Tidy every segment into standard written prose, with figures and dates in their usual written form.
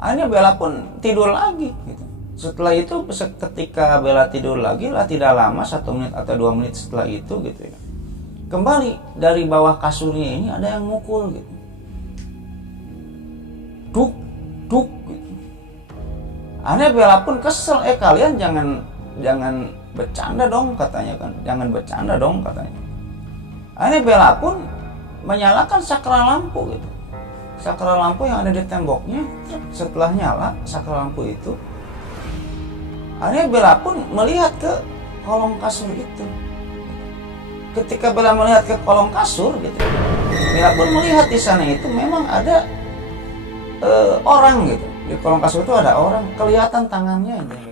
Akhirnya Bella pun tidur lagi gitu. Setelah itu ketika Bella tidur lagi lah, tidak lama 1 menit atau 2 menit setelah itu gitu ya, kembali dari bawah kasurnya ini ada yang mukul gitu. Duk duk gitu. Akhirnya Bella pun kesel, kalian jangan bercanda dong katanya kan, jangan bercanda dong katanya. Akhirnya Bella pun menyalakan sakral lampu gitu. Sakral lampu yang ada di temboknya. Setelah nyala sakral lampu itu, akhirnya Bella pun melihat ke kolong kasur itu. Ketika Bella melihat ke kolong kasur gitu, Bella pun melihat di sana itu memang ada orang gitu. Di kolong kasur itu ada orang, kelihatan tangannya ini.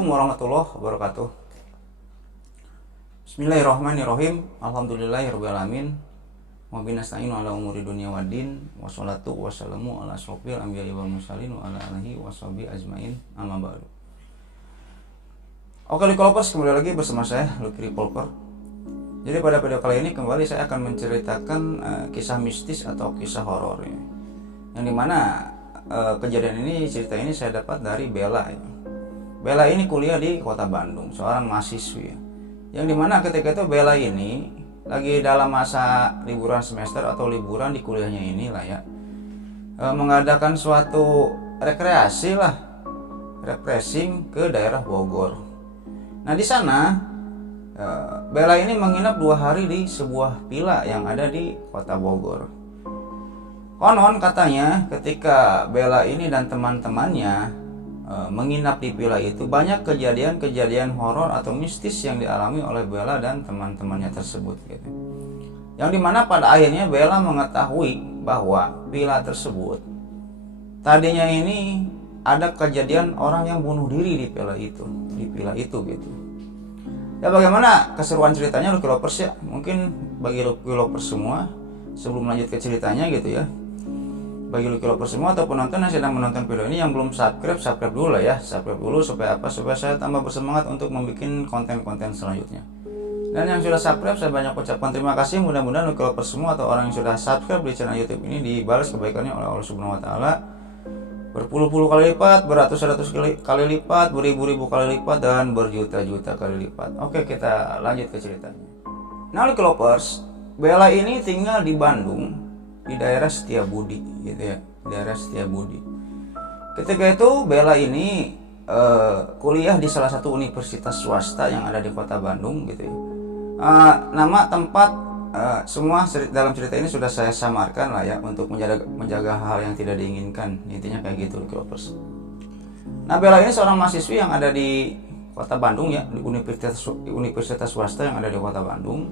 Warahmatullahi wabarakatuh. Bismillahirrahmanirrahim. Alhamdulillahirabbil alamin. Wa binasta'inu ala umuri dunya waddin. Wassalatu wassalamu ala asyrofil anbiya'i wal mursalin wa ala alihi washabihi ajmain. Amma ba'du. Oke, Lucky kembali lagi bersama saya Lucky Polper. Jadi pada video kali ini kembali saya akan menceritakan kisah mistis atau kisah horor ya. Yang dimana kejadian ini, cerita ini saya dapat dari Bella ya. Bella ini kuliah di kota Bandung, seorang mahasiswi ya. Yang dimana ketika itu Bella ini lagi dalam masa liburan semester atau liburan di kuliahnya ini lah ya, mengadakan suatu rekreasi lah, refreshing ke daerah Bogor. Nah di sana Bella ini menginap 2 hari di sebuah villa yang ada di kota Bogor. Konon katanya ketika Bella ini dan teman-temannya menginap di villa itu, banyak kejadian-kejadian horor atau mistis yang dialami oleh Bella dan teman-temannya tersebut gitu. Yang dimana pada akhirnya Bella mengetahui bahwa villa tersebut tadinya ini ada kejadian orang yang bunuh diri di villa itu gitu. Ya bagaimana keseruan ceritanya Lucky Lovers ya? Mungkin bagi Lucky Lovers semua, sebelum lanjut ke ceritanya gitu ya, bagi Lucky Lovers semua atau penonton yang sedang menonton video ini yang belum subscribe dulu lah ya. Subscribe dulu supaya apa? Supaya saya tambah bersemangat untuk membuat konten-konten selanjutnya. Dan yang sudah subscribe, saya banyak ucapkan terima kasih. Mudah-mudahan Lucky Lovers semua atau orang yang sudah subscribe di channel YouTube ini dibalas kebaikannya oleh Allah Subhanahu wa taala berpuluh-puluh kali lipat, beratus-ratus kali lipat, beribu-ribu kali lipat, dan berjuta-juta kali lipat. Oke, kita lanjut ke ceritanya. Nah, Lucky Lovers, Bella ini tinggal di Bandung, di daerah Setiabudi gitu ya, daerah Setiabudi. Ketika itu Bella ini kuliah di salah satu universitas swasta yang ada di kota Bandung gitu ya. Nama tempat semua dalam cerita ini sudah saya samarkan lah ya, untuk menjaga hal yang tidak diinginkan, intinya kayak gitu Lucky Lovers. Nah Bella ini seorang mahasiswi yang ada di kota Bandung ya, di universitas swasta yang ada di kota Bandung.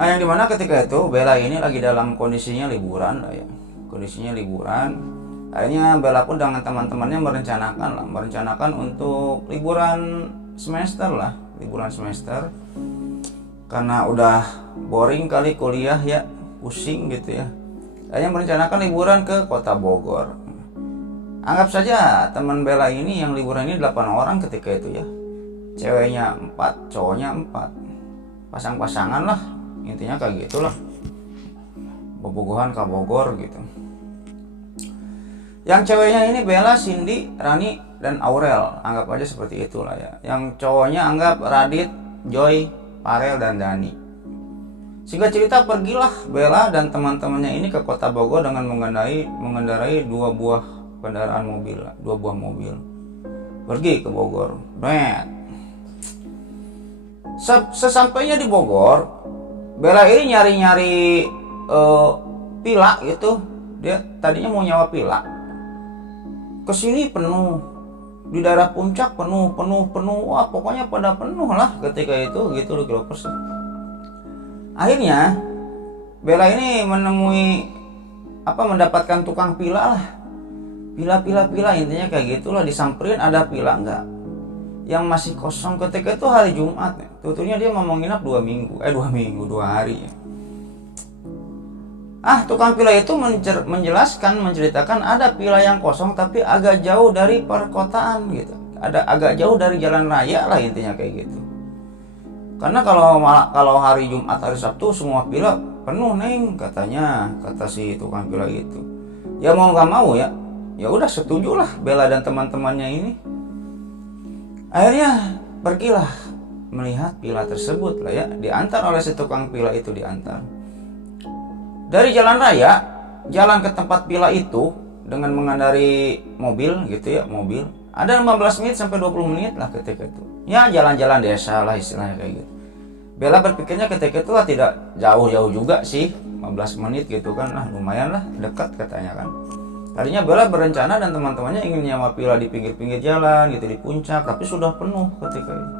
Nah yang dimana ketika itu Bella ini lagi dalam kondisinya liburan lah ya, kondisinya liburan. Akhirnya Bella pun dengan teman-temannya merencanakan untuk liburan semester lah, liburan semester. Karena udah boring kali kuliah ya, pusing gitu ya. Akhirnya merencanakan liburan ke kota Bogor. Anggap saja teman Bella ini yang liburan ini 8 orang ketika itu ya. Ceweknya 4, cowoknya 4. Pasang-pasangan lah. Intinya kayak gitulah, bobogohan ke Bogor gitu. Yang ceweknya ini Bella, Cindy, Rani, dan Aurel, anggap aja seperti itulah ya. Yang cowoknya anggap Radit, Joy, Farel, dan Dani. Singkat cerita, pergilah Bella dan teman-temannya ini ke kota Bogor dengan mengendarai 2 buah kendaraan mobil, 2 buah mobil. Pergi ke Bogor. Sesampainya di Bogor, Bella ini nyari-nyari villa gitu. Dia tadinya mau nyawa villa. Kesini penuh di daerah puncak penuh, wah pokoknya pada penuh lah ketika itu gitu Lucky Lovers. Akhirnya Bella ini mendapatkan tukang pila lah, pila intinya kayak gitulah. Disamperin, ada pila enggak yang masih kosong. Ketika itu hari Jumat ya. Tentunya dia mau nginap 2 hari ya. Tukang pila itu menceritakan ada pila yang kosong tapi agak jauh dari perkotaan gitu. Agak jauh dari jalan raya lah intinya kayak gitu. Karena kalau hari Jumat, hari Sabtu semua pila penuh neng katanya, kata si tukang pila itu. Ya mau nggak mau ya udah setujulah Bella dan teman-temannya ini. Akhirnya pergilah melihat pila tersebut lah ya, diantar oleh si tukang pila itu, diantar dari jalan raya, jalan ke tempat pila itu dengan mengendari mobil gitu ya, mobil. Ada 15 menit sampai 20 menit lah ketika itu. Ya jalan-jalan desa lah istilahnya kayak gitu. Bella berpikirnya ketika itu lah tidak jauh-jauh juga sih, 15 menit gitu kan, lumayan lah, dekat katanya kan. Tadinya Bella berencana dan teman-temannya ingin nyewa pila di pinggir-pinggir jalan gitu, di puncak, tapi sudah penuh ketika itu.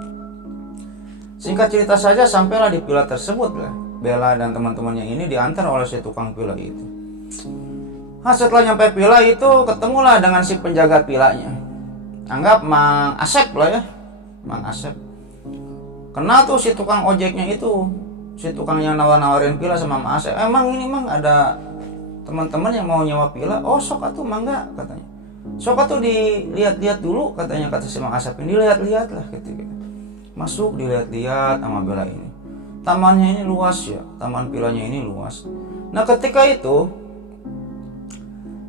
Singkat cerita saja, sampailah di pila tersebut lah. Bella dan teman-temannya ini diantar oleh si tukang pila itu. Setelah nyampe pila itu ketemulah dengan si penjaga pilanya. Anggap Mang Asep lah ya, Mang Asep. Kenal tuh si tukang ojeknya itu, si tukang yang nawar-nawarin pila sama Mang Asep. Emang ini Mang ada teman-teman yang mau nyewa pila? Oh sok atuh mangga katanya. Sok atuh dilihat-lihat dulu katanya, kata si Mang Asep ini. Dilihat-lihat lah gitu. Masuk dilihat-lihat sama Bella ini. Tamannya ini luas ya, taman pilanya ini luas. Nah ketika itu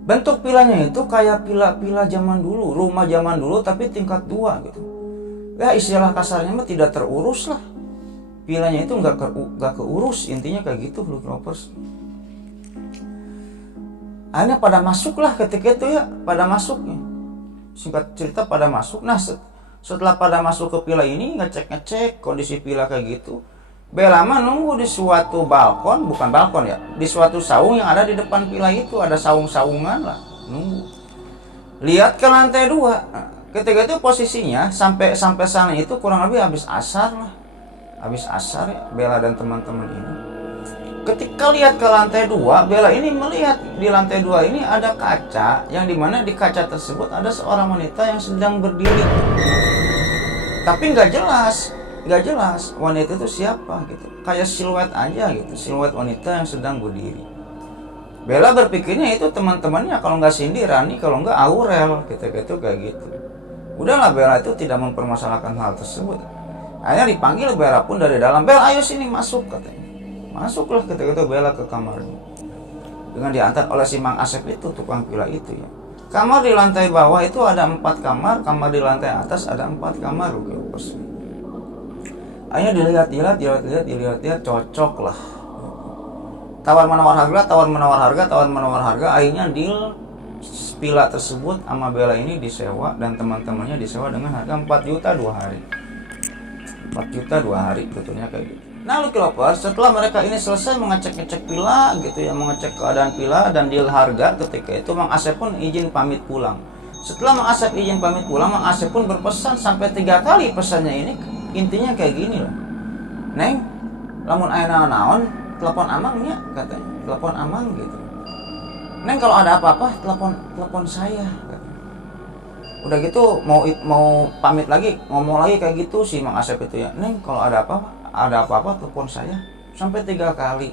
bentuk pilanya itu kayak pila-pila zaman dulu, rumah zaman dulu tapi tingkat 2 gitu. Ya istilah kasarnya mah tidak terurus lah. Pilanya itu nggak keurus, intinya kayak gitu Lucky Lovers. Akhirnya pada masuk lah ketika itu ya, pada masuknya. Singkat cerita pada masuk. Nah setelah pada masuk ke pila ini, ngecek kondisi pila kayak gitu. Bella mah nunggu di suatu balkon, bukan balkon ya, di suatu saung yang ada di depan pila itu, ada saung-saungan lah, nunggu. Lihat ke lantai 2. Ketika itu posisinya sampai sana itu kurang lebih habis asar lah. Habis asar ya, Bella dan teman-teman ini. Ketika lihat ke lantai 2, Bella ini melihat di lantai 2 ini ada kaca, yang dimana di kaca tersebut ada seorang wanita yang sedang berdiri. Tapi nggak jelas wanita itu siapa gitu, kayak siluet aja gitu, siluet wanita yang sedang berdiri. Bella berpikirnya itu teman-temannya, kalau nggak Cindy, Rani, kalau nggak Aurel gitu kayak gitu. Udahlah, Bella itu tidak mempermasalahkan hal tersebut. Akhirnya dipanggil Bella pun dari dalam. Bella ayo sini masuk katanya. Masuklah ketika itu Bella ke kamarnya dengan diantar oleh si Mang Asep itu, tukang pila itu ya. Kamar di lantai bawah itu ada 4 kamar, kamar di lantai atas ada 4 kamar Lucky Lovers. Akhirnya dilihat, cocok lah. Tawar menawar harga. Akhirnya deal pila tersebut sama Bella ini disewa dan teman-temannya disewa dengan harga 4 juta 2 hari. 4 juta 2 hari betulnya kayak gitu. Nah Lucky Lovers, setelah mereka ini selesai mengecek pila gitu ya, mengecek keadaan pila dan deal harga, ketika itu Mang Asep pun izin pamit pulang. Setelah Mang Asep izin pamit pulang, Mang Asep pun berpesan sampai 3 kali. Pesannya ini intinya kayak gini loh. Neng, lamun aya naon, telepon Amangnya katanya. Telepon Amang gitu. Neng kalau ada apa-apa telepon saya katanya. Udah gitu mau pamit lagi, ngomong lagi kayak gitu si Mang Asep itu ya. Neng kalau ada apa-apa telepon saya. Sampai 3 kali.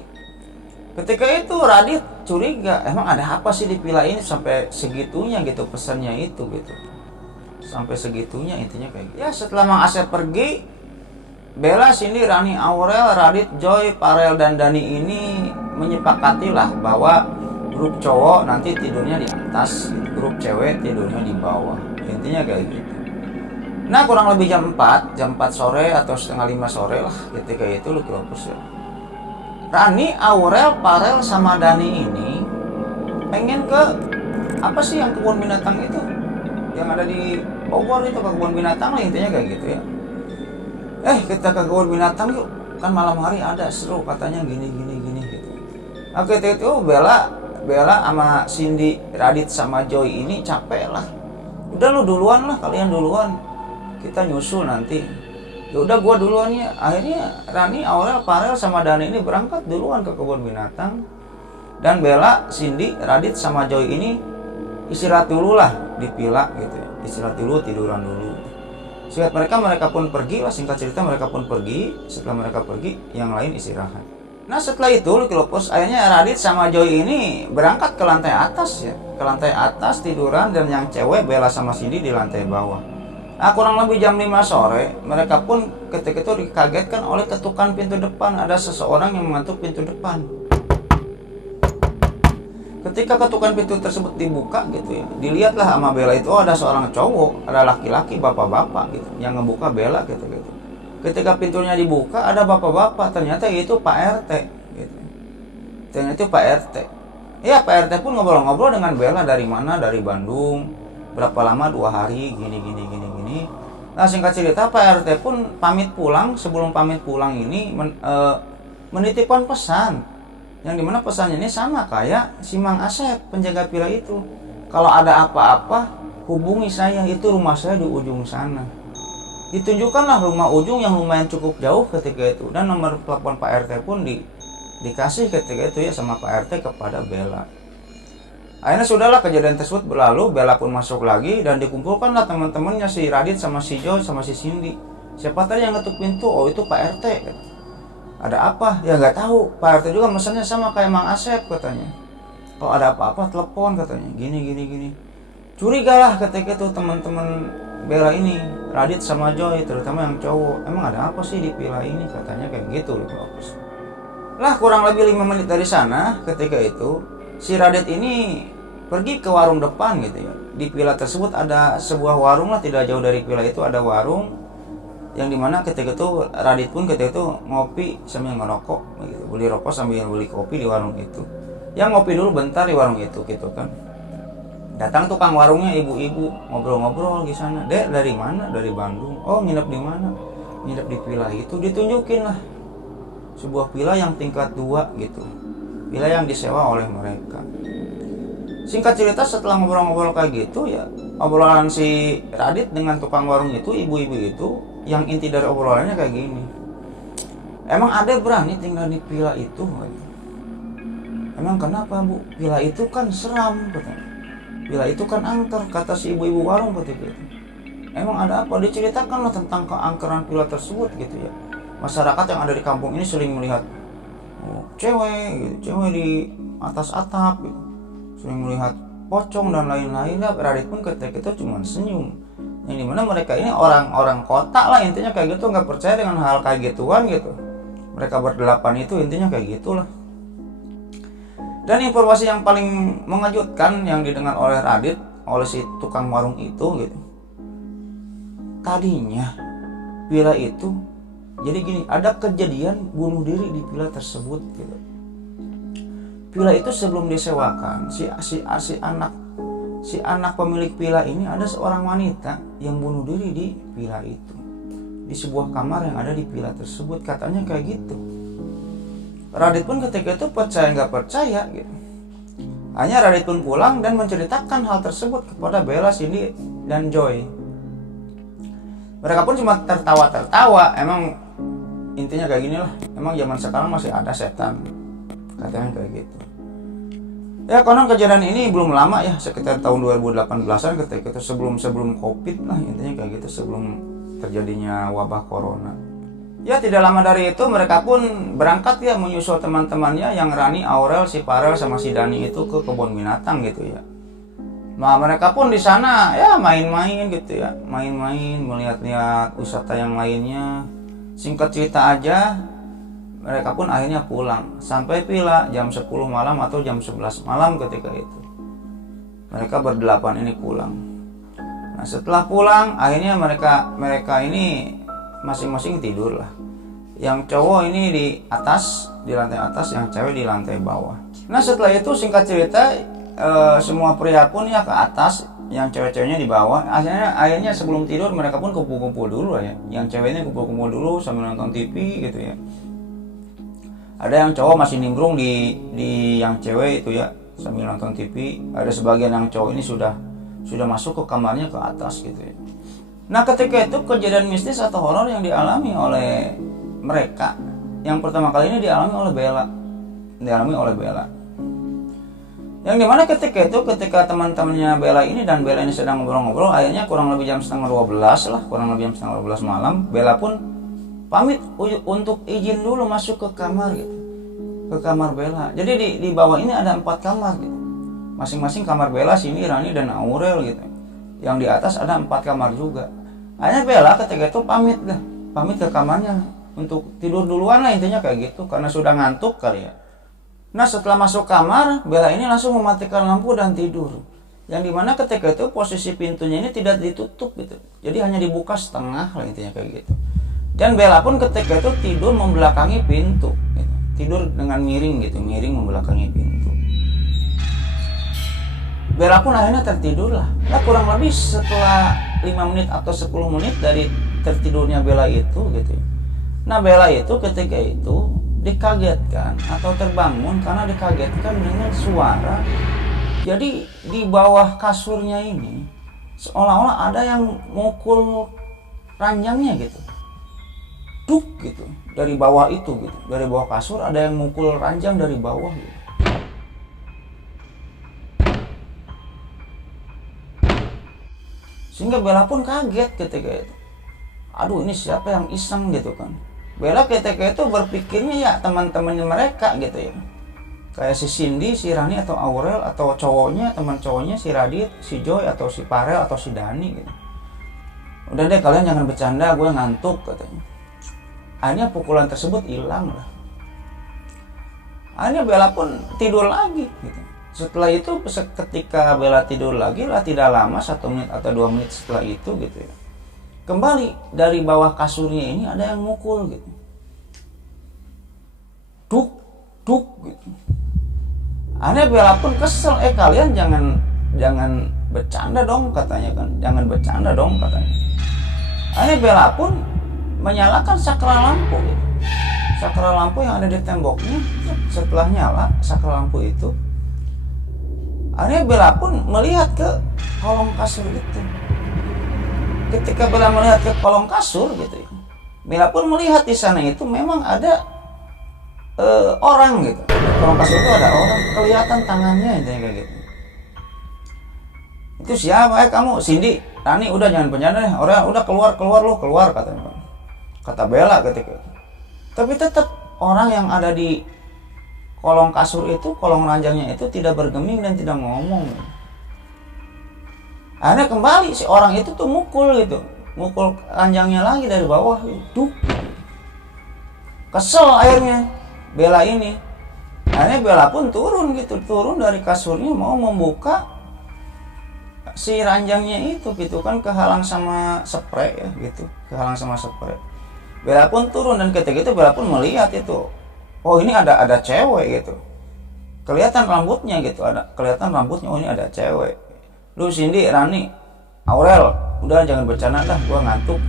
Ketika itu Radit curiga, emang ada apa sih di pila ini sampai segitunya gitu pesannya itu gitu. Sampai segitunya intinya kayak gitu. Ya setelah Mang Asep pergi, Bella, Cindy, Rani, Aurel, Radit, Joy, Parel, dan Dani ini menyepakati lah bahwa grup cowok nanti tidurnya di atas, grup cewek tidurnya di bawah. Intinya kayak gitu. Nah kurang lebih jam 4 sore atau setengah 5 sore lah ketika itu Lucky Lovers ya. Rani, Aurel, Parel, sama Dani ini pengen ke apa sih yang kebun binatang itu yang ada di Bogor itu, ke kebun binatang lah intinya kayak gitu ya. Kita ke kebun binatang yuk, kan malam hari ada seru katanya gini gitu. Nah ketika itu Bella sama Cindy, Radit sama Joy ini capek lah Udah lu duluan lah, kalian duluan, kita nyusul nanti. Ya udah gua duluan ya. Akhirnya Rani, Aurel, Farel sama Dani ini berangkat duluan ke kebun binatang. Dan Bella, Cindy, Radit sama Joy ini istirahat dulu lah di villa gitu ya. Istirahat dulu, tiduran dulu. Singkat mereka pun pergi lah, singkat cerita mereka pun pergi. Setelah mereka pergi, yang lain istirahat. Nah setelah itu Lucky Lovers, akhirnya Radit sama Joy ini berangkat ke lantai atas ya. Ke lantai atas tiduran, dan yang cewek Bella sama Cindy di lantai bawah. Nah kurang lebih jam 5 sore, mereka pun ketika itu dikagetkan oleh ketukan pintu depan. Ada seseorang yang mengetuk pintu depan. Ketika ketukan pintu tersebut dibuka gitu ya, dilihatlah sama Bella itu ada seorang cowok, ada laki-laki, bapak-bapak gitu, yang ngebuka Bella gitu. Ketika pintunya dibuka ada bapak-bapak, ternyata itu Pak RT gitu. Ternyata itu Pak RT. Ya Pak RT pun ngobrol-ngobrol dengan Bella, dari mana, dari Bandung, berapa lama, 2 hari, gini. Nah singkat cerita Pak RT pun pamit pulang. Sebelum pamit pulang ini menitipkan pesan, yang dimana pesannya ini sama kayak si Mang Asep, penjaga villa itu. Kalau ada apa-apa hubungi saya, itu rumah saya di ujung sana. Ditunjukkanlah rumah ujung yang lumayan cukup jauh ketika itu, dan nomor telepon Pak RT pun dikasih ketika itu ya sama Pak RT kepada Bella. Akhirnya sudahlah, kejadian tersebut berlalu. Bella pun masuk lagi dan dikumpulkanlah teman-temannya, si Radit sama si Joy sama si Cindy. Siapa tadi yang ketuk pintu? Oh itu Pak RT. Ada apa? Ya nggak tahu. Pak RT juga mesennya sama kayak Mang Asep katanya. Kalau ada apa-apa telepon katanya. Gini. Curigalah ketika itu teman-teman Bella ini, Radit sama Joy, terutama yang cowok. Emang ada apa sih di villa ini? Katanya kayak gitu loh. Lah kurang lebih 5 menit dari sana, ketika itu si Radit ini pergi ke warung depan gitu ya. Di villa tersebut ada sebuah warung lah, tidak jauh dari villa itu ada warung, yang dimana ketika itu Radit pun ketika itu ngopi sambil ngerokok gitu. Beli rokok sambil beli kopi di warung itu. Yang ngopi dulu bentar di warung itu gitu kan. Datang tukang warungnya, ibu-ibu, ngobrol-ngobrol di sana. Dek, dari mana? Dari Bandung. Oh, nginep di mana? Nginep di villa itu. Ditunjukin lah sebuah villa yang tingkat 2 gitu. Villa yang disewa oleh mereka. Singkat cerita, setelah ngobrol-ngobrol kayak gitu ya, obrolan si Radit dengan tukang warung itu, ibu-ibu itu, yang inti dari obrolannya kayak gini. Emang ada berani tinggal di villa itu? Emang kenapa bu? Villa itu kan seram katanya. Villa itu kan angker, kata si ibu-ibu warung ketika itu. Emang ada apa? Diceritakanlah tentang keangkeran villa tersebut gitu ya. Masyarakat yang ada di kampung ini sering melihat cewek di atas atap gitu. Sering melihat pocong dan lain-lain. Radit pun ketika itu cuma senyum. Yang dimana mereka ini orang-orang kota lah intinya kayak gitu, nggak percaya dengan hal kayak gituan gitu. Mereka berdelapan itu intinya kayak gitulah. Dan informasi yang paling mengejutkan yang didengar oleh Radit, oleh si tukang warung itu gitu. Tadinya villa itu, jadi gini, ada kejadian bunuh diri di villa tersebut gitu. Villa itu sebelum disewakan, si anak pemilik villa ini, ada seorang wanita yang bunuh diri di villa itu. Di sebuah kamar yang ada di villa tersebut, katanya kayak gitu. Radit pun ketika itu percaya nggak percaya gitu. Hanya Radit pun pulang dan menceritakan hal tersebut kepada Bella, Cindy, dan Joy. Mereka pun cuma tertawa-tertawa. Emang intinya kayak gini lah. Emang zaman sekarang masih ada setan, katanya kayak gitu. Ya konon kejadian ini belum lama ya, sekitar tahun 2018an ketika itu, sebelum Covid lah intinya kayak gitu, sebelum terjadinya wabah corona. Ya tidak lama dari itu mereka pun berangkat ya menyusul teman-temannya yang Rani, Aurel, si Farel sama si Dani itu ke kebun binatang gitu ya. Nah mereka pun di sana ya main-main gitu ya, main-main, melihat-lihat wisata yang lainnya. Singkat cerita aja, mereka pun akhirnya pulang sampai villa jam 10 malam atau jam 11 malam ketika itu. Mereka berdelapan ini pulang. Nah setelah pulang akhirnya mereka ini masing-masing tidur lah. Yang cowok ini di atas, di lantai atas, yang cewek di lantai bawah. Nah setelah itu singkat cerita semua pria pun ya ke atas, yang cewek-ceweknya di bawah. Akhirnya sebelum tidur mereka pun kumpul-kumpul dulu lah ya. Yang ceweknya kumpul-kumpul dulu sambil nonton TV gitu ya. Ada yang cowok masih nimbrung di yang cewek itu ya sambil nonton TV. Ada sebagian yang cowok ini sudah sudah masuk ke kamarnya ke atas gitu ya. Nah ketika itu kejadian mistis atau horor yang dialami oleh mereka, yang pertama kali ini dialami oleh Bella. Yang dimana ketika teman-temannya Bella ini dan Bella ini sedang ngobrol-ngobrol, akhirnya kurang lebih jam setengah 12 malam, Bella pun pamit untuk izin dulu masuk ke kamar gitu, ke kamar Bella. Jadi di bawah ini ada 4 kamar gitu, masing-masing kamar Bella, Cindy, Rani, dan Aurel gitu. Yang di atas ada 4 kamar juga. Akhirnya Bella ketika itu pamit ke kamarnya untuk tidur duluan lah, intinya kayak gitu, karena sudah ngantuk kali ya. Nah setelah masuk kamar, Bella ini langsung mematikan lampu dan tidur. Yang dimana ketika itu posisi pintunya ini tidak ditutup gitu, jadi hanya dibuka setengah lah, intinya kayak gitu. Dan Bella pun ketika itu tidur membelakangi pintu gitu. Tidur dengan miring membelakangi pintu. Bella pun akhirnya tertidur lah. Nah kurang lebih setelah 5 menit atau 10 menit dari tertidurnya Bella itu gitu. Nah Bella itu ketika itu dikagetkan atau terbangun karena dikagetkan dengan suara. Jadi di bawah kasurnya ini seolah-olah ada yang mukul ranjangnya gitu. Duk gitu dari bawah itu gitu. Dari bawah kasur ada yang mukul ranjang dari bawah gitu. Sehingga Bella pun kaget ketika itu. Aduh ini siapa yang iseng gitu kan. Bella ketika itu berpikirnya ya teman-temannya mereka gitu ya. Kayak si Cindy, si Rani atau Aurel, atau cowoknya, teman cowoknya si Radit, si Joy, atau si Farel, atau si Dani gitu. Udah deh kalian jangan bercanda, gue ngantuk katanya. Akhirnya pukulan tersebut hilang lah. Akhirnya Bella pun tidur lagi gitu. Setelah itu ketika Bella tidur lagi lah, tidak lama 1 menit atau 2 menit setelah itu gitu ya, kembali dari bawah kasurnya ini ada yang mukul gitu. Duk gitu. Akhirnya Bella pun kesel, kalian jangan bercanda dong katanya kan. Jangan bercanda dong katanya. Akhirnya Bella pun menyalakan sakral lampu gitu. Sakral lampu yang ada di temboknya. Setelah nyala sakral lampu itu, akhirnya Bella pun melihat ke kolong kasur itu. Ketika Bella melihat ke kolong kasur gitu ya, Bella pun melihat di sana itu memang ada orang gitu. Di kolong kasur itu ada orang, kelihatan tangannya intinya kayak gitu. Itu siapa kamu? Cindy, Rani, udah jangan bercanda deh. Orang udah keluar katanya. Kata Bella ketika itu. Tapi tetap orang yang ada di kolong kasur itu, kolong ranjangnya itu tidak bergeming dan tidak ngomong. Akhirnya kembali si orang itu tuh mukul ranjangnya lagi dari bawah. Duk. Kesel akhirnya Bella ini. Akhirnya Bella pun turun dari kasurnya mau membuka si ranjangnya itu gitu kan, kehalang sama spray ya gitu, Bella pun turun dan ketika itu Bella pun melihat itu. Oh ini ada cewek gitu. Kelihatan rambutnya gitu, oh ini ada cewek. Lu Cindy, Rani, Aurel, udah jangan bercanda dah, gua ngantuk.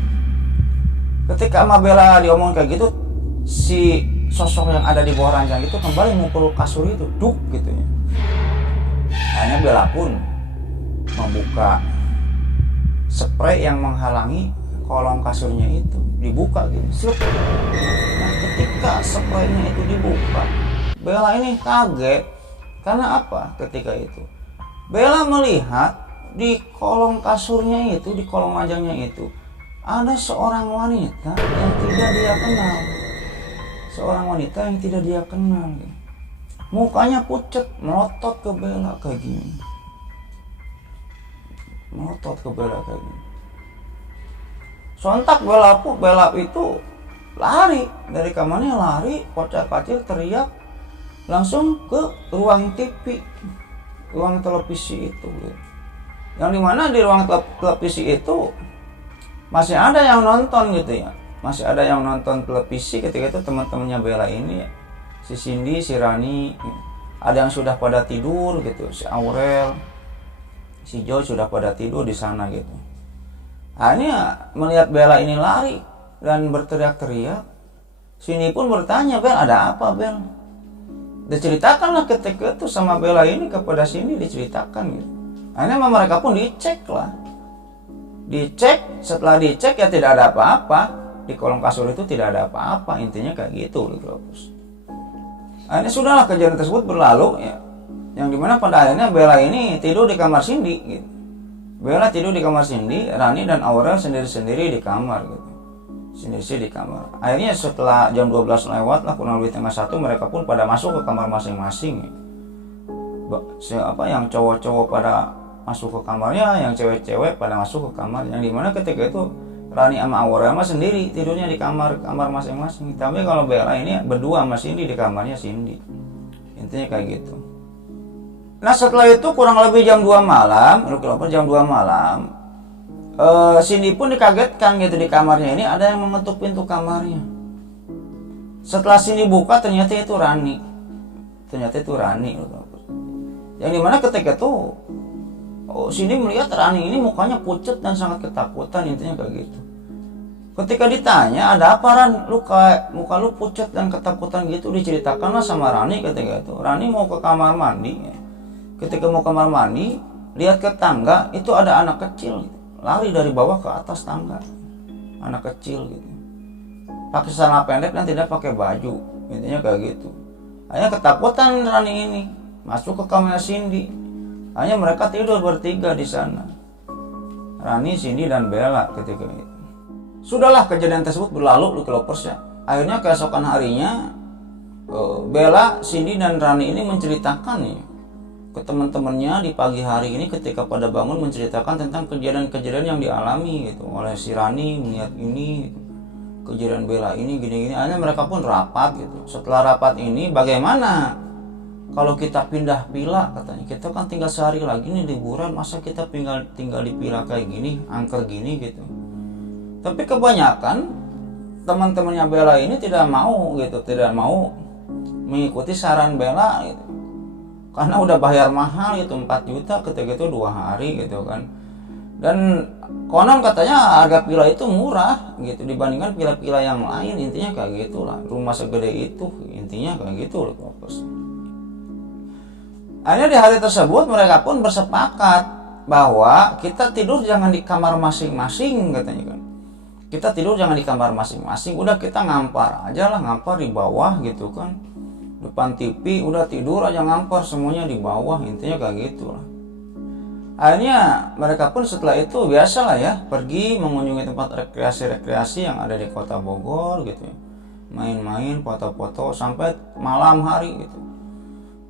Ketika sama Bella diomong kayak gitu, si sosok yang ada di bawah ranjang itu kembali mukul kasur itu, duk gitu ya. Akhirnya Bella pun membuka spray yang menghalangi kolong kasurnya itu, dibuka gitu. Nah ketika spraynya itu dibuka, Bella ini kaget. Karena apa? Ketika itu Bella melihat di kolong kasurnya itu, di kolong ranjangnya itu, ada seorang wanita yang tidak dia kenal. Mukanya pucat, melotot ke Bella kayak gini. Sontak Bella itu lari dari kamarnya, kocar-kacir teriak langsung ke ruang TV, ruang televisi itu. Yang dimana di ruang televisi itu masih ada yang nonton gitu ya, masih ada yang nonton televisi ketika itu teman-temannya Bella ini, si Cindy, si Rani, ada yang sudah pada tidur gitu, si Aurel, si Joy sudah pada tidur di sana gitu. Akhirnya melihat Bella ini lari dan berteriak-teriak, Cindy pun bertanya, Bel ada apa Bel? Diceritakanlah ketika itu sama Bella ini kepada Cindy, diceritakan gitu. Akhirnya mereka pun dicek lah. Dicek, setelah dicek ya tidak ada apa-apa. Di kolong kasur itu tidak ada apa-apa, intinya kayak gitu Lucky. Akhirnya sudahlah kejadian tersebut berlalu ya. Yang dimana pada akhirnya Bella ini tidur di kamar Cindy gitu. Bella tidur di kamar Cindy, Rani dan Aurel sendiri-sendiri di kamar gitu. Sendiri-sendiri di kamar. Akhirnya setelah jam 12 lewat lah, kurang lebih tengah 1, mereka pun pada masuk ke kamar masing-masing gitu. Yang cowok-cowok pada masuk ke kamarnya, yang cewek-cewek pada masuk ke kamar. Yang dimana ketika itu Rani sama Aurel mah sendiri tidurnya di kamar masing-masing. Tapi kalau Bella ini berdua sama Cindy di kamarnya Cindy. Intinya kayak gitu. Nah setelah itu kurang lebih jam 2 malam, jam 2 malam, Cindy pun dikagetkan gitu di kamarnya ini ada yang mengetuk pintu kamarnya. Setelah Cindy buka ternyata itu Rani. Yang dimana ketika itu Cindy melihat Rani ini mukanya pucat dan sangat ketakutan, intinya kayak gitu. Ketika ditanya ada apa Ran, muka lu pucat dan ketakutan gitu, diceritakanlah sama Rani ketika itu. Rani mau ke kamar mandi ya. Ketika mau kamar mandi, lihat ke tangga itu ada anak kecil gitu. Lari dari bawah ke atas tangga. Anak kecil gitu. Pakai celana pendek dan tidak pakai baju. Intinya kayak gitu. Akhirnya ketakutan Rani ini, masuk ke kamar Cindy. Hanya mereka tidur bertiga di sana. Rani, Cindy dan Bella ketika itu. Sudahlah kejadian tersebut berlalu Lucky Lovers ya. Akhirnya keesokan harinya Bella, Cindy dan Rani ini menceritakan nih ke teman-temannya di pagi hari ini ketika pada bangun, menceritakan tentang kejadian-kejadian yang dialami gitu oleh si Rani, melihat ini gitu. Kejadian Bella ini gini-gini. Akhirnya mereka pun rapat gitu. Setelah rapat ini bagaimana kalau kita pindah villa katanya, kita kan tinggal sehari lagi nih liburan, masa kita tinggal di villa kayak gini, angker gini gitu. Tapi kebanyakan teman-temannya Bella ini tidak mau mengikuti saran Bella gitu. Karena udah bayar mahal gitu, 4 juta ketika itu 2 hari gitu kan. Dan konon katanya harga villa itu murah gitu dibandingkan villa-villa yang lain, intinya kayak gitulah. Rumah segede itu intinya kayak gitu loh. Akhirnya di hari tersebut mereka pun bersepakat bahwa kita tidur jangan di kamar masing-masing katanya kan. Kita tidur jangan di kamar masing-masing, udah kita ngampar aja lah, ngampar di bawah gitu kan. Depan TV udah tidur aja ngampar semuanya di bawah, intinya kayak gitu lah. Akhirnya mereka pun setelah itu biasalah ya pergi mengunjungi tempat rekreasi yang ada di kota Bogor gitu ya. Main-main, foto-foto sampai malam hari gitu.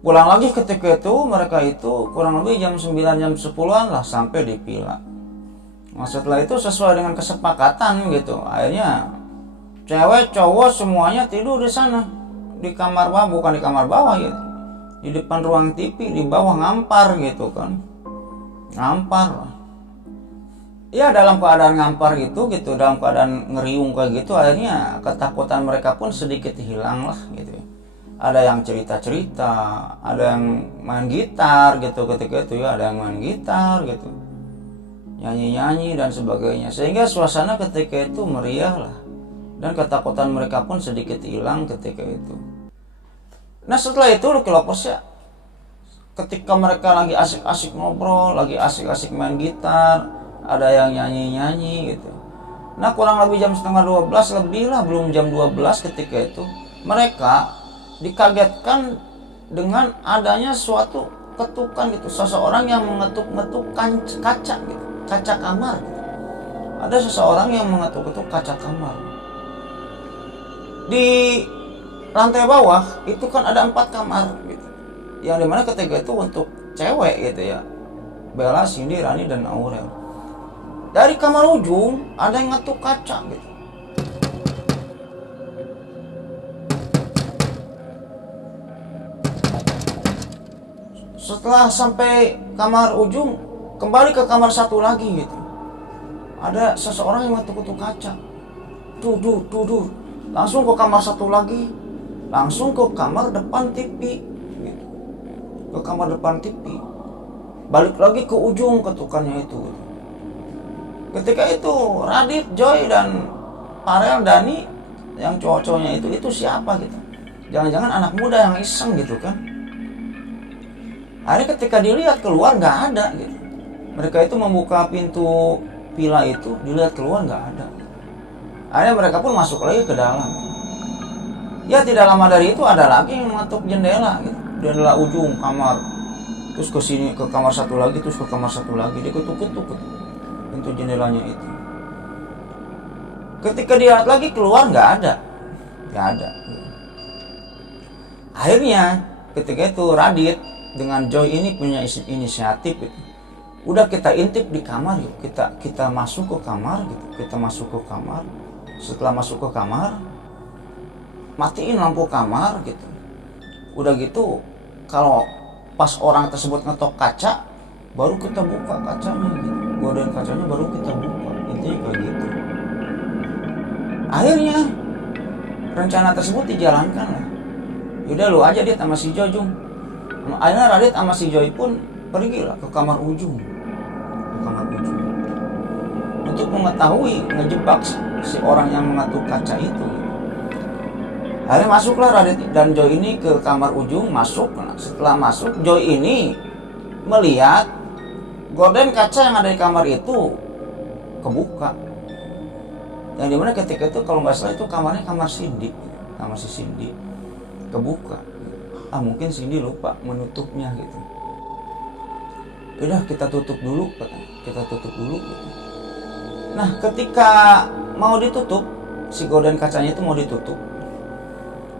Pulang lagi ketika itu mereka itu kurang lebih jam 9 jam 10-an lah sampai di villa. Nah setelah itu sesuai dengan kesepakatan gitu, akhirnya cewek cowok semuanya tidur di sana. Di kamar bawah, bukan di kamar bawah ya, di depan ruang TV di bawah ngampar gitu kan, ngampar ya. Dalam keadaan ngampar gitu dalam keadaan ngeriung kayak gitu, akhirnya ketakutan mereka pun sedikit hilang lah gitu ya. Ada yang cerita-cerita, ada yang main gitar gitu ketika itu ya, ada yang main gitar gitu, nyanyi-nyanyi dan sebagainya, sehingga suasana ketika itu meriah lah. Dan ketakutan mereka pun sedikit hilang ketika itu. Nah setelah itu Lucky Lovers ya, ketika mereka lagi asik-asik ngobrol, lagi asik-asik main gitar, ada yang nyanyi-nyanyi gitu. Nah kurang lebih jam setengah 12 lebih lah, belum jam 12 ketika itu mereka dikagetkan dengan adanya suatu ketukan gitu, seseorang yang mengetuk-ngetuk kaca gitu, kaca kamar gitu. Ada seseorang yang mengetuk-ngetuk kaca kamar. Di lantai bawah itu kan ada 4 kamar gitu, yang dimana ketika itu untuk cewek gitu ya, Bella, Cindy, Rani dan Aurel. Dari kamar ujung ada yang ngetuk kaca gitu. Setelah sampai kamar ujung, kembali ke kamar satu lagi gitu, ada seseorang yang ngetuk-ngetuk kaca. Dudur. Langsung ke kamar satu lagi, langsung ke kamar depan TV gitu. Ke kamar depan TV, balik lagi ke ujung ketukannya itu gitu. Ketika itu Radit, Joy dan Farel, Dani yang cowok-cowoknya itu siapa gitu, jangan-jangan anak muda yang iseng gitu kan. Hari ketika dilihat keluar nggak ada gitu, Mereka itu membuka pintu villa itu, dilihat keluar nggak ada. Akhirnya mereka pun masuk lagi ke dalam. Ya tidak lama dari itu ada lagi yang mengetuk jendela gitu. Jendela ujung kamar. Terus ke sini, ke kamar satu lagi, terus ke kamar satu lagi. Dia ketuk-ketuk pintu jendelanya itu. Ketika dia lihat lagi keluar nggak ada. Akhirnya ketika itu Radit dengan Joy ini punya inisiatif gitu. Udah kita intip di kamar yuk, kita masuk ke kamar gitu. Kita masuk ke kamar. Setelah masuk ke kamar, matiin lampu kamar gitu. Udah gitu, kalau pas orang tersebut ngetok kaca, baru kita buka kacanya gitu. Gorden kacanya baru kita buka. Intinya kayak gitu. Akhirnya rencana tersebut dijalankan lah. Yaudah lu aja dia sama si Joy, Jung. Akhirnya Radit sama si Joy pun pergi lah ke kamar ujung. Untuk mengetahui, ngejebak si orang yang mengetuk kaca itu. Akhirnya masuklah Radit dan Joy ini ke kamar ujung, masuk. Nah, setelah masuk, Joy ini melihat gorden kaca yang ada di kamar itu kebuka. Yang dimana ketika itu kalau nggak salah itu kamarnya kamar Cindy, kamar si Cindy kebuka. Mungkin Cindy lupa menutupnya gitu. Udah kita tutup dulu, kita tutup dulu. Gitu. Nah ketika mau ditutup, si gorden kacanya itu mau ditutup,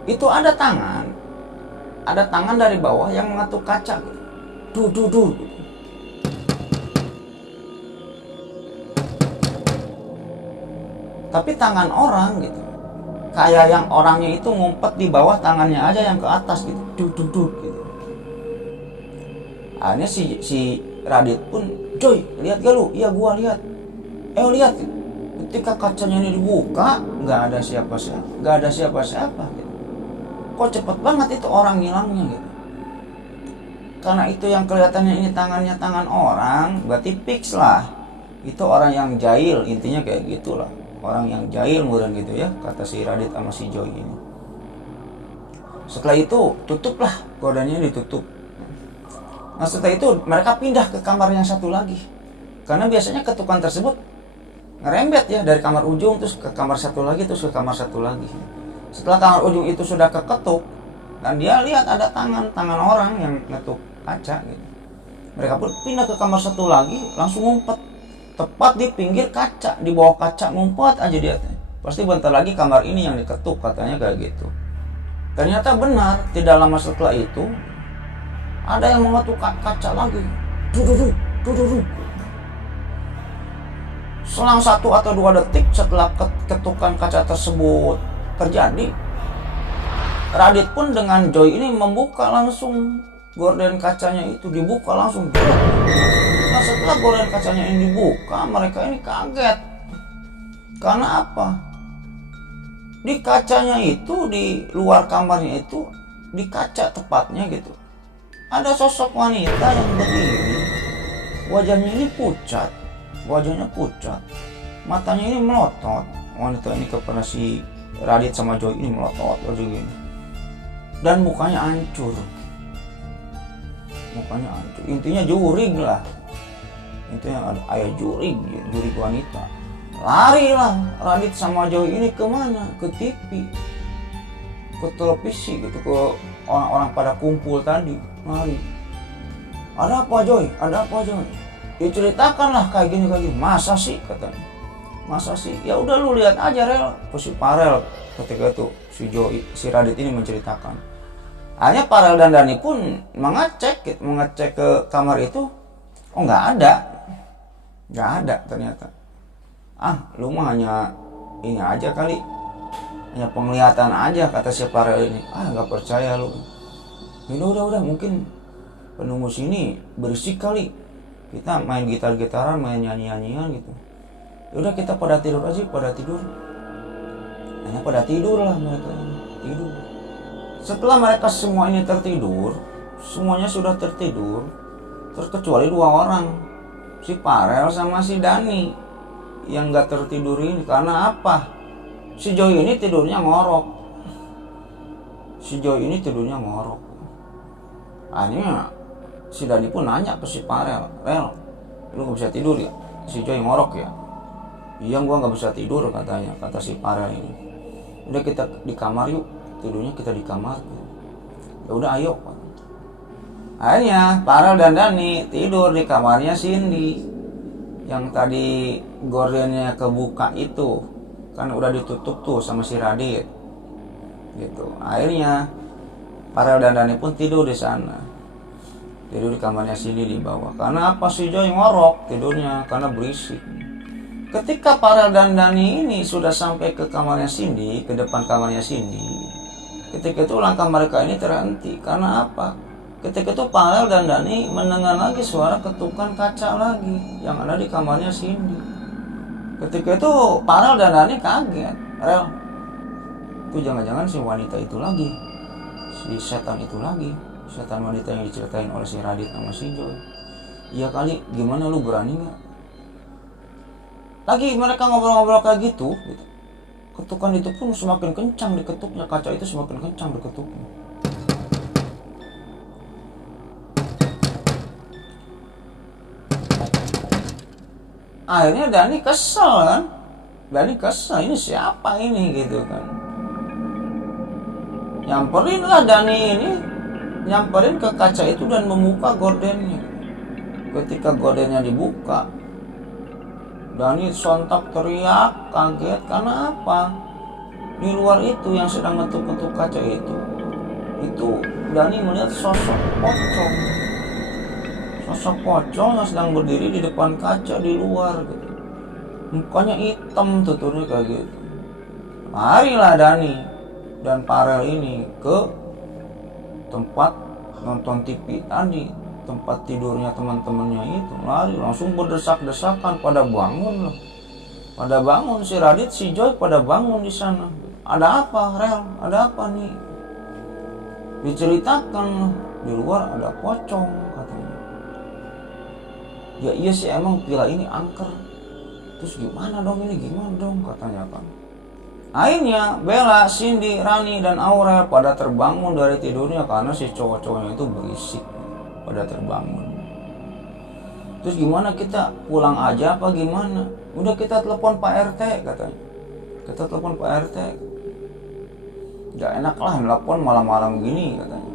itu ada tangan dari bawah yang mengetuk kaca. Gitu. Duh. Tapi tangan orang gitu, kayak yang orangnya itu ngumpet di bawah, tangannya aja yang ke atas gitu, duduk gitu. Akhirnya si Radit pun, Joy lihat gak lu? Iya gua lihat. Lihat gitu. Ketika kacanya ini dibuka, nggak ada siapa-siapa gitu. Kok cepet banget itu orang ngilangnya gitu. Karena itu yang kelihatannya ini tangannya tangan orang, berarti fix lah itu orang yang jahil, intinya kayak gitulah. Orang yang jahil murah gitu ya, kata si Radit sama si Joy ini. Setelah itu tutuplah, gordennya ditutup. Nah setelah itu mereka pindah ke kamar yang satu lagi. Karena biasanya ketukan tersebut ngerembet ya, dari kamar ujung terus ke kamar satu lagi, terus ke kamar satu lagi. Setelah kamar ujung itu sudah keketuk, dan dia lihat ada tangan orang yang ngetuk kaca gitu. Mereka pun pindah ke kamar satu lagi, langsung ngumpet. Tepat di pinggir kaca, di bawah kaca ngumpet aja dia. Pasti bentar lagi kamar ini yang diketuk, katanya kayak gitu. Ternyata benar, tidak lama setelah itu ada yang mengetuk kaca lagi. Duh. Selang 1 atau 2 detik setelah ketukan kaca tersebut terjadi, Radit pun dengan Joy ini membuka langsung gorden kacanya itu, dibuka langsung. Nah setelah gorden kacanya ini dibuka, mereka ini kaget. Karena apa? Di kacanya itu, di luar kamarnya itu, di kaca tepatnya gitu, ada sosok wanita yang berdiri. Wajahnya ini pucat, matanya ini melotot. Wanita ini kepada si Radit sama Joy ini melotot begini. Dan mukanya hancur. Intinya jurig lah. Intinya ada ayah jurig wanita. Larilah Radit sama Joy ini kemana? Ke TV, ke televisi gitu, ke orang-orang pada kumpul tadi. Lari. Ada apa Joy? Ya ceritakanlah kayak gini. Masa sih katanya? Ya udah lu lihat aja Rel. Si Parel ketika itu si Radit ini menceritakan. Hanya Parel dan Dani pun mengecek ke kamar itu. Oh nggak ada ternyata. Lu mah hanya ini aja kali, hanya penglihatan aja, kata si Parel ini. Nggak percaya lu. Udah mungkin penunggu sini berisik kali. Kita main gitar-gitaran, main nyanyi-nyanyian gitu. Udah kita pada tidur aja, Hanya pada tidur lah mereka tidur. Setelah mereka semua ini tertidur, semuanya sudah tertidur, terkecuali 2 orang, si Parel sama si Dani yang nggak tertidur ini. Karena apa? Si Joy ini tidurnya ngorok. Akhirnya si Dani pun nanya ke si Parel, Rel, lu gak bisa tidur ya? Si Joy ngorok ya? Iya gua gak bisa tidur katanya, kata si Farel ini. Udah kita di kamar yuk, tidurnya kita di kamar. Ya udah ayo. Akhirnya Farel dan Dani tidur di kamarnya Cindy. Yang tadi gordennya kebuka itu kan udah ditutup tuh sama si Radit. Gitu. Akhirnya Farel dan Dani pun tidur di sana. Tidur di kamarnya Cindy di bawah. Karena apa, si Joy ngorok tidurnya karena berisik. Ketika Farel dan Dani ini sudah sampai ke kamarnya Cindy, ke depan kamarnya Cindy, ketika itu langkah mereka ini terhenti. Karena apa? Ketika itu Farel dan Dani mendengar lagi suara ketukan kaca lagi yang ada di kamarnya Cindy. Ketika itu Farel dan Dani kaget. Rel, itu jangan-jangan si wanita itu lagi, si setan itu lagi, setan wanita yang diceritain oleh si Radit sama si Joy. Iya kali, gimana lu berani gak? Lagi mereka ngobrol-ngobrol kayak gitu. Ketukan itu pun semakin kencang diketuknya, kaca itu semakin kencang diketuknya. Akhirnya Dani kesel kan? Dani kesel, ini siapa ini gitu kan? Nyamperin lah Dani ini, nyamperin ke kaca itu dan membuka gordennya. Ketika gordennya dibuka, Dani sontak teriak kaget. Karena apa? Di luar itu yang sedang ngetuk-ngetuk kaca itu Dani melihat sosok pocong. Sosok pocong yang sedang berdiri di depan kaca di luar gitu. Mukanya hitam tuturnya kayak gitu. Marilah Dani dan Farel ini ke tempat nonton TV tadi, tempat tidurnya teman-temannya itu. Lari langsung berdesak-desakan, pada bangun loh. Pada bangun, si Radit, si Joy pada bangun di sana. Ada apa, Rel? Ada apa nih? Diceritakan loh, di luar ada pocong katanya. Ya iya sih, emang villa ini angker. Terus gimana dong ini, gimana dong katanya kan. Akhirnya Bella, Cindy, Rani, dan Aurel pada terbangun dari tidurnya karena si cowok-cowoknya itu berisik. Pada terbangun. Terus gimana, kita pulang aja apa gimana? Udah kita telepon Pak RT katanya. Kita telepon Pak RT. Gak enak lah telepon malam-malam gini katanya.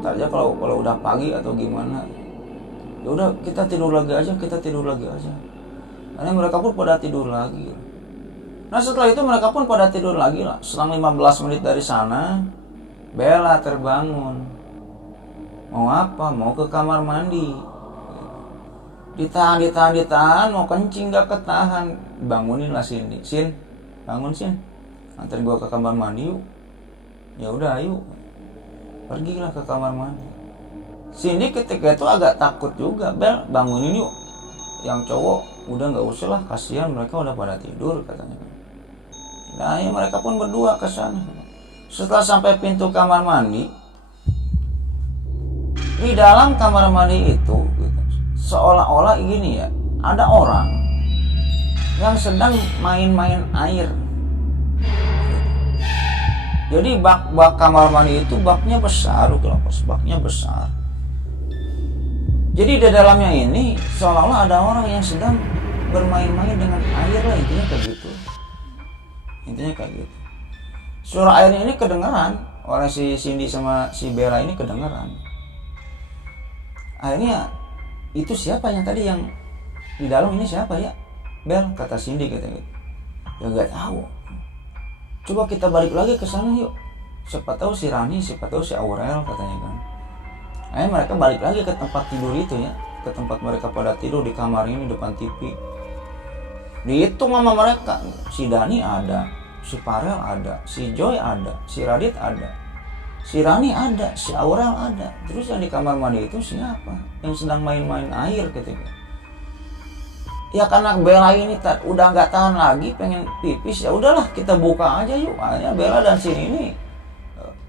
Ntar aja kalau udah pagi atau gimana. Ya udah kita tidur lagi aja. Akhirnya mereka pun pada tidur lagi. Nah setelah itu mereka pun pada tidur lagi lah. Selang 15 menit dari sana, Bella terbangun. Mau apa? Mau ke kamar mandi. Ditahan, mau kencing gak ketahan. Bangunin lah Cindy. Sin, bangun Sin. Anterin gua ke kamar mandi yuk. Ya udah ayo. Pergilah ke kamar mandi. Cindy ketika itu agak takut juga. Bel, bangunin yuk. Yang cowok udah gak usah lah, kasihan mereka udah pada tidur katanya. Nah ya mereka pun berdua ke sana. Setelah sampai pintu kamar mandi, di dalam kamar mandi itu seolah-olah gini ya, ada orang yang sedang main-main air. Jadi bak kamar mandi itu baknya besar, baknya besar. Jadi di dalamnya ini seolah-olah ada orang yang sedang bermain-main dengan air lah, intinya kayak gitu. Suara airnya ini kedengeran oleh si Cindy sama si Bella ini kedengeran. Akhirnya itu siapa yang tadi yang di dalam ini siapa ya? Bel, kata Cindy katanya gitu. Ya nggak tahu. Coba kita balik lagi ke sana yuk. Siapa tahu si Rani, siapa tahu si Aurel katanya kan. Akhirnya mereka balik lagi ke tempat tidur itu ya, ke tempat mereka pada tidur di kamar ini depan TV. Dihitung sama mereka, si Dani ada, si Farel ada, si Joy ada, si Radit ada, si Rani ada, si Aurel ada. Terus yang di kamar mandi itu siapa? Yang sedang main-main air ketika. Ya karena Bella ini udah nggak tahan lagi, pengen pipis, ya udahlah kita buka aja yuk. Akhirnya Bella dan Cindy ini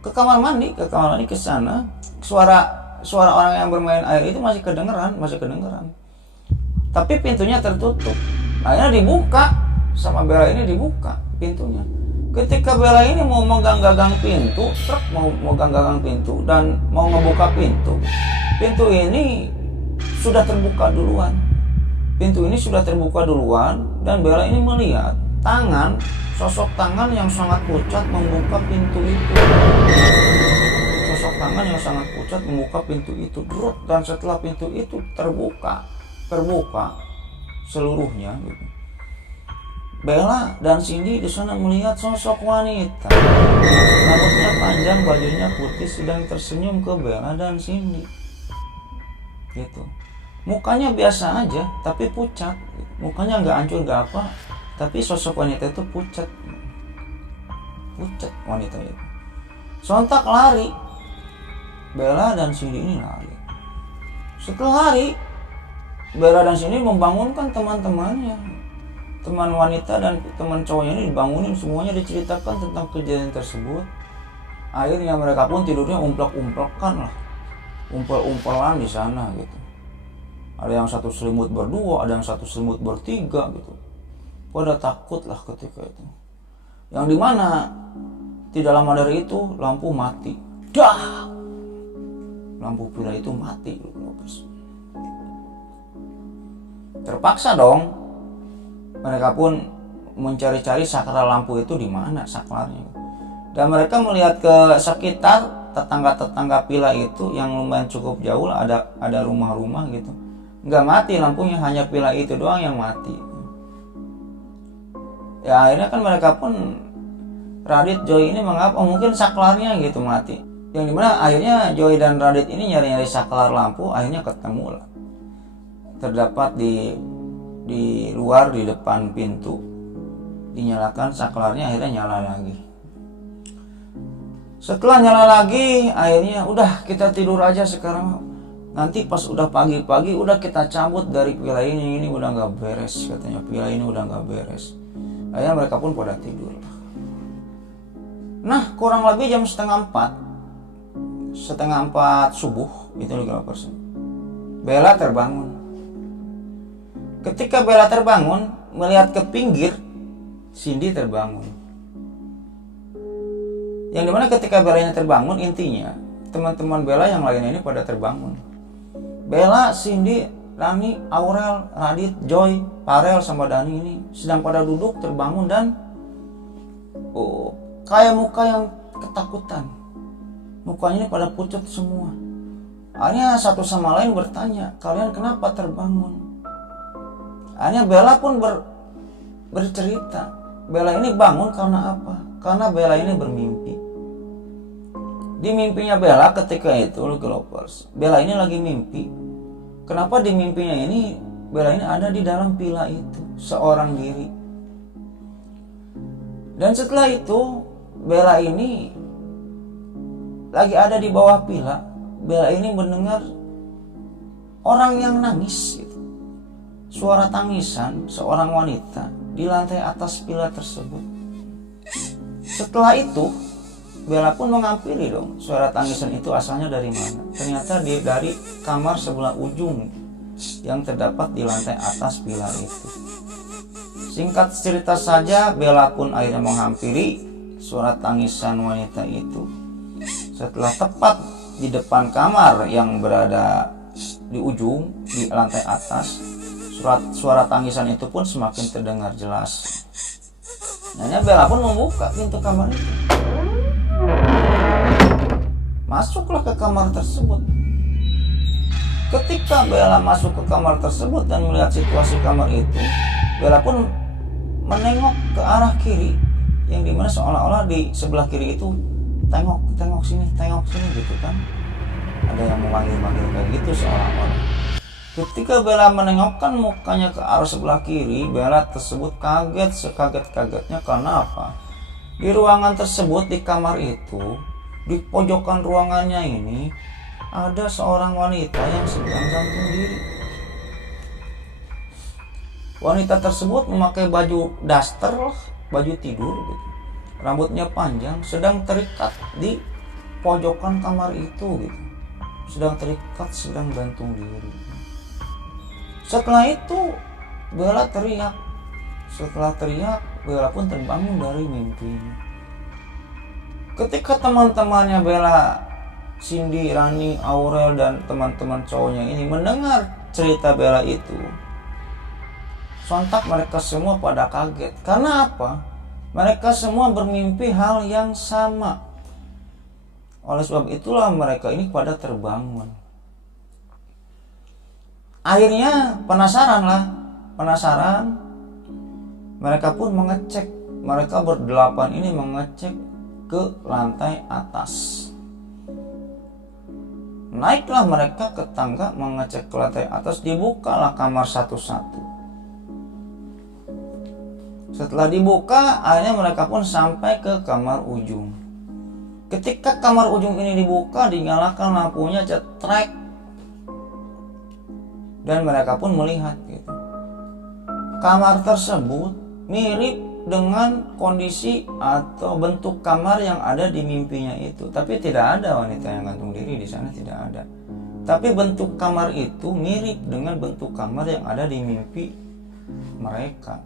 ke kamar mandi ke sana. Suara orang yang bermain air itu masih kedengeran. Tapi pintunya tertutup. Akhirnya dibuka sama Bella ini, dibuka pintunya. Ketika Bella ini mau megang-gagang pintu, mau megang-gagang pintu dan mau ngebuka pintu ini sudah terbuka duluan pintu ini sudah terbuka duluan dan Bella ini melihat sosok tangan yang sangat pucat membuka pintu itu. Sosok tangan yang sangat pucat membuka pintu itu, dan setelah pintu itu terbuka seluruhnya gitu. Bella dan Cindy di sana melihat sosok wanita. Rambutnya panjang, bajunya putih, sedang tersenyum ke Bella dan Cindy. Gitu. Mukanya biasa aja, tapi pucat. Mukanya nggak hancur, nggak apa, tapi sosok wanita itu pucat wanita itu. Sontak lari. Bella dan Cindy ini lari. Setelah lari, Bella dan Cindy membangunkan teman-temannya. Teman wanita dan teman cowoknya ini dibangunin, semuanya diceritakan tentang kejadian tersebut. Akhirnya mereka pun tidurnya umplok-umplokan lah, umpel-umpelan di sana gitu. Ada yang satu selimut berdua, ada yang satu selimut bertiga gitu. Pada takut lah ketika itu. Yang dimana tidak lama dari itu lampu mati. Dah, lampu villa itu mati. Terpaksa dong mereka pun mencari-cari saklar lampu itu di mana saklarnya. Dan mereka melihat ke sekitar tetangga-tetangga villa itu yang lumayan cukup jauh lah, ada rumah-rumah gitu. Nggak mati lampunya, hanya villa itu doang yang mati. Ya akhirnya kan mereka pun, Radit, Joy ini menganggap mungkin saklarnya gitu mati. Yang dimana akhirnya Joy dan Radit ini nyari-nyari saklar lampu, akhirnya ketemu lah. Terdapat di luar di depan pintu, dinyalakan saklarnya, akhirnya nyala lagi. Setelah nyala lagi, akhirnya udah kita tidur aja sekarang. Nanti pas udah pagi-pagi udah kita cabut dari villa ini udah nggak beres katanya, villa ini udah nggak beres. Akhirnya mereka pun pada tidur. Nah kurang lebih jam setengah empat subuh itu Bella terbangun. Ketika Bella terbangun, melihat ke pinggir, Cindy terbangun. Yang dimana ketika Bella terbangun, intinya teman-teman Bella yang lainnya ini pada terbangun. Bella, Cindy, Rani, Aurel, Radit, Joy, Farel sama Dani ini sedang pada duduk terbangun dan kayak muka yang ketakutan. Mukanya ini pada pucat semua. Akhirnya satu sama lain bertanya, kalian kenapa terbangun? Akhirnya Bella pun bercerita. Bella ini bangun karena apa? Karena Bella ini bermimpi. Di mimpinya Bella ketika itu, Bella ini lagi mimpi. Kenapa di mimpinya ini Bella ini ada di dalam villa itu, seorang diri. Dan setelah itu Bella ini lagi ada di bawah villa. Bella ini mendengar orang yang nangis gitu. Suara tangisan seorang wanita di lantai atas villa tersebut. Setelah itu Bella pun menghampiri dong, suara tangisan itu asalnya dari mana. Ternyata dari kamar sebelah ujung yang terdapat di lantai atas villa itu. Singkat cerita saja, Bella pun akhirnya menghampiri suara tangisan wanita itu. Setelah tepat di depan kamar yang berada di ujung di lantai atas, suara tangisan itu pun semakin terdengar jelas. Nah, Bella pun membuka pintu kamar itu. Masuklah ke kamar tersebut. Ketika Bella masuk ke kamar tersebut dan melihat situasi kamar itu, Bella pun menengok ke arah kiri, yang dimana seolah-olah di sebelah kiri itu tengok sini gitu kan. Ada yang memanggil-manggil kayak gitu seolah-olah. Ketika Bella menengokkan mukanya ke arah sebelah kiri, Bella tersebut kaget sekaget-kagetnya. Karena apa? Di ruangan tersebut, di kamar itu, di pojokan ruangannya ini ada seorang wanita yang sedang gantung diri. Wanita tersebut memakai baju daster, baju tidur gitu. Rambutnya panjang, sedang terikat di pojokan kamar itu gitu. Sedang terikat, sedang gantung diri. Setelah itu Bella teriak. Setelah teriak, Bella pun terbangun dari mimpinya. Ketika teman-temannya Bella, Cindy, Rani, Aurel, dan teman-teman cowoknya ini mendengar cerita Bella itu, sontak mereka semua pada kaget. Karena apa? Mereka semua bermimpi hal yang sama. Oleh sebab itulah mereka ini pada terbangun. Akhirnya penasaran. Mereka pun mengecek. Mereka berdelapan ini mengecek ke lantai atas. Naiklah mereka ke tangga mengecek ke lantai atas, dibukalah kamar satu-satu. Setelah dibuka, akhirnya mereka pun sampai ke kamar ujung. Ketika kamar ujung ini dibuka, dinyalakan lampunya cetrek, dan mereka pun melihat gitu. Kamar tersebut mirip dengan kondisi atau bentuk kamar yang ada di mimpinya itu, tapi tidak ada wanita yang gantung diri di sana, tidak ada. Tapi bentuk kamar itu mirip dengan bentuk kamar yang ada di mimpi mereka.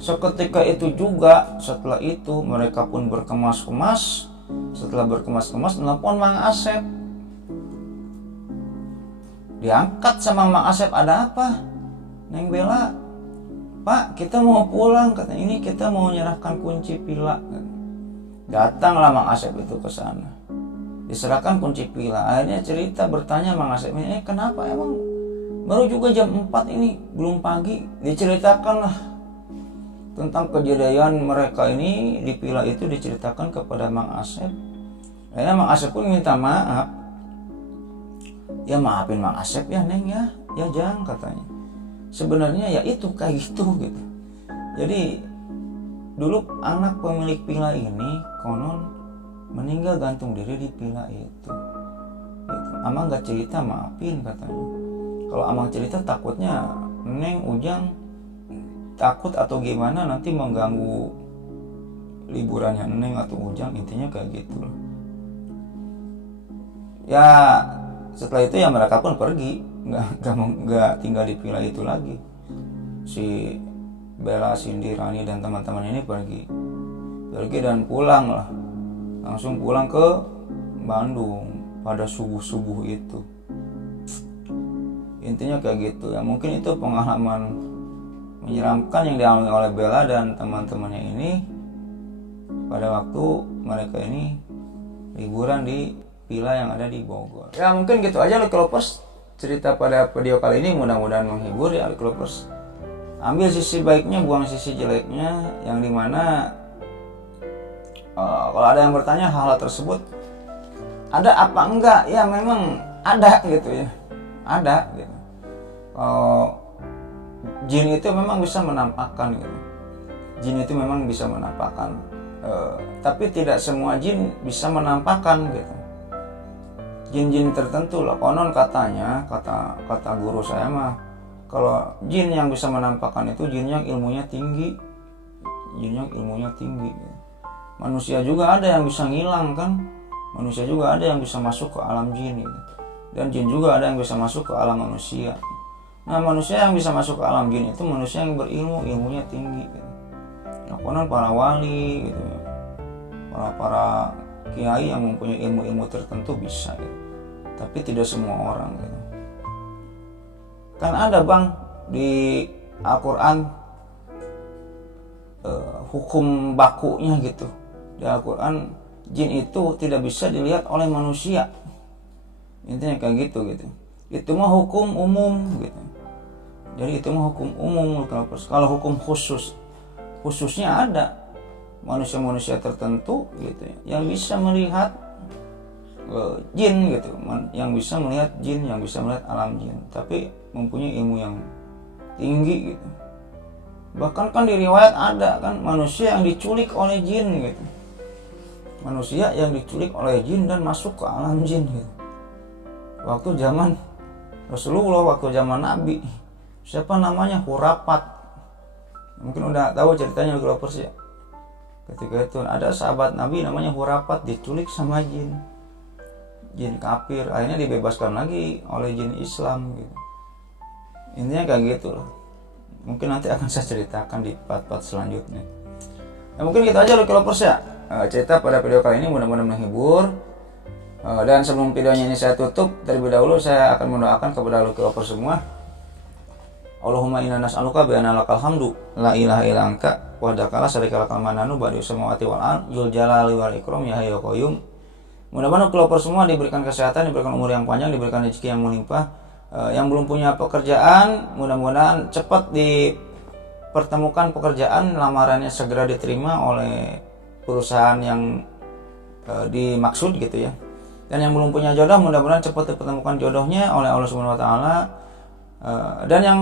Seketika itu juga, setelah itu mereka pun berkemas-kemas. Setelah berkemas-kemas, nelpon Mang Asep. Diangkat sama Mang Asep, ada apa? Neng Bella, Pak, kita mau pulang, katanya. Ini kita mau menyerahkan kunci villa. Datanglah Mang Asep itu ke sana. Diserahkan kunci villa. Akhirnya cerita, bertanya Mang Asep, kenapa emang baru juga jam 4 ini, belum pagi. Diceritakanlah tentang kejadian mereka ini di villa itu, diceritakan kepada Mang Asep. Akhirnya Mang Asep pun minta maaf. Ya maafin Mang Asep ya Neng ya Jang, katanya. Sebenarnya ya itu kayak gitu. Jadi dulu anak pemilik villa ini konon meninggal gantung diri di villa itu. Gitu. Amang gak cerita, maafin, katanya. Kalau Amang cerita takutnya Neng Ujang takut atau gimana, nanti mengganggu liburannya Neng atau Ujang, intinya kayak gitu. Ya setelah itu ya mereka pun pergi, nggak tinggal di villa itu lagi. Si Bella, Cindy, Rani dan teman-teman ini pergi dan pulang lah, langsung pulang ke Bandung pada subuh itu. Intinya kayak gitu ya. Mungkin itu pengalaman menyeramkan yang dialami oleh Bella dan teman-temannya ini pada waktu mereka ini liburan di villa yang ada di Bogor. Ya mungkin gitu aja Lucky Lovers, cerita pada video kali ini mudah-mudahan menghibur ya Lucky Lovers. Ambil sisi baiknya, buang sisi jeleknya, yang dimana kalau ada yang bertanya hal tersebut ada apa enggak, ya memang ada gitu ya, ada gitu. Jin itu memang bisa menampakkan gitu. Jin itu memang bisa menampakkan, tapi tidak semua jin bisa menampakkan gitu. Jin-jin tertentu lah, konon katanya, kata guru saya mah, kalau jin yang bisa menampakkan itu jin yang ilmunya tinggi. Manusia juga ada yang bisa ngilang kan, manusia juga ada yang bisa masuk ke alam jin gitu. Dan jin juga ada yang bisa masuk ke alam manusia. Nah manusia yang bisa masuk ke alam jin itu manusia yang berilmu, ilmunya tinggi gitu. Nah, konon para wali gitu, para kiai yang mempunyai ilmu-ilmu tertentu bisa gitu. Tapi tidak semua orang gitu. Kan ada bang di Al-Quran hukum bakunya gitu. Di Al-Quran jin itu tidak bisa dilihat oleh manusia. Intinya kayak gitu. Itu mah hukum umum gitu. Jadi itu mah hukum umum. Kalau hukum khususnya ada manusia-manusia tertentu gitu ya, yang bisa melihat jin gitu, yang bisa melihat jin, yang bisa melihat alam jin, tapi mempunyai ilmu yang tinggi gitu. Bahkan kan di riwayat ada kan manusia yang diculik oleh jin gitu, manusia yang diculik oleh jin dan masuk ke alam jin gitu. Waktu zaman Rasulullah, waktu zaman Nabi, siapa namanya, Hurapat, mungkin udah tahu ceritanya Lovers ya. Ketika itu ada sahabat Nabi namanya Hurapat, diculik sama jin kafir, akhirnya dibebaskan lagi oleh jin Islam gitu. Intinya kayak gitu loh. Mungkin nanti akan saya ceritakan di part-part selanjutnya. Nah, mungkin gitu aja Lucky Lovers ya. Cerita pada video kali ini mudah-mudahan menghibur. Dan sebelum videonya ini saya tutup, terlebih dahulu saya akan mendoakan kepada lucky lover semua. Allahumma inna nas'aluka bi anna lakal hamdu la ilaha illa anta wahdaka la syarika lakal mananu badi'us samawati wal ard dzul jalali wal ikram ya hayyu ya qayyum. Mudah-mudahan lucky lover semua diberikan kesehatan, diberikan umur yang panjang, diberikan rezeki yang melimpah. Yang belum punya pekerjaan, mudah-mudahan cepat dipertemukan pekerjaan, lamarannya segera diterima oleh perusahaan yang dimaksud gitu ya. Dan yang belum punya jodoh, mudah-mudahan cepat dipertemukan jodohnya oleh Allah Subhanahu wa taala. Dan yang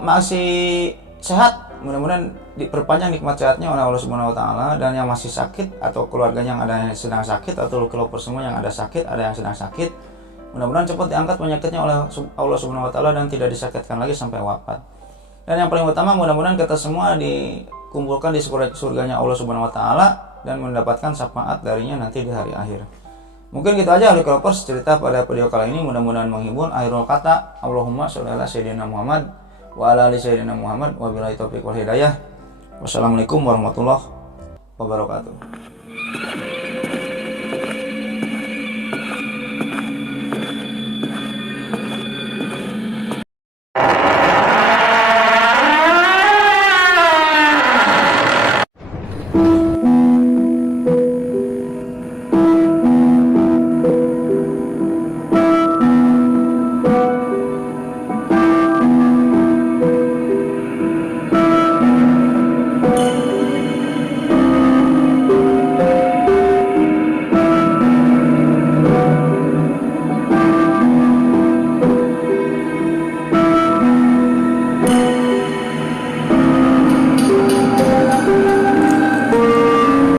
masih sehat, mudah-mudahan diperpanjang nikmat sehatnya oleh Allah Subhanahu wa taala. Dan yang masih sakit atau keluarganya yang ada yang sedang sakit, atau lucky lover semua yang ada sakit, ada yang sedang sakit, mudah-mudahan cepat diangkat penyakitnya oleh Allah Subhanahu wa taala dan tidak disakitkan lagi sampai wafat. Dan yang paling utama, mudah-mudahan kita semua dikumpulkan di surganya Allah Subhanahu wa taala dan mendapatkan syafaat darinya nanti di hari akhir. Mungkin gitu aja lucky lovers cerita pada video kali ini, mudah-mudahan menghibur. Akhirul kata, Allahumma sholli ala sayyidina Muhammad wa ala ali sayyidina Muhammad wa billahi taufiq wal hidayah. Wassalamualaikum warahmatullahi wabarakatuh.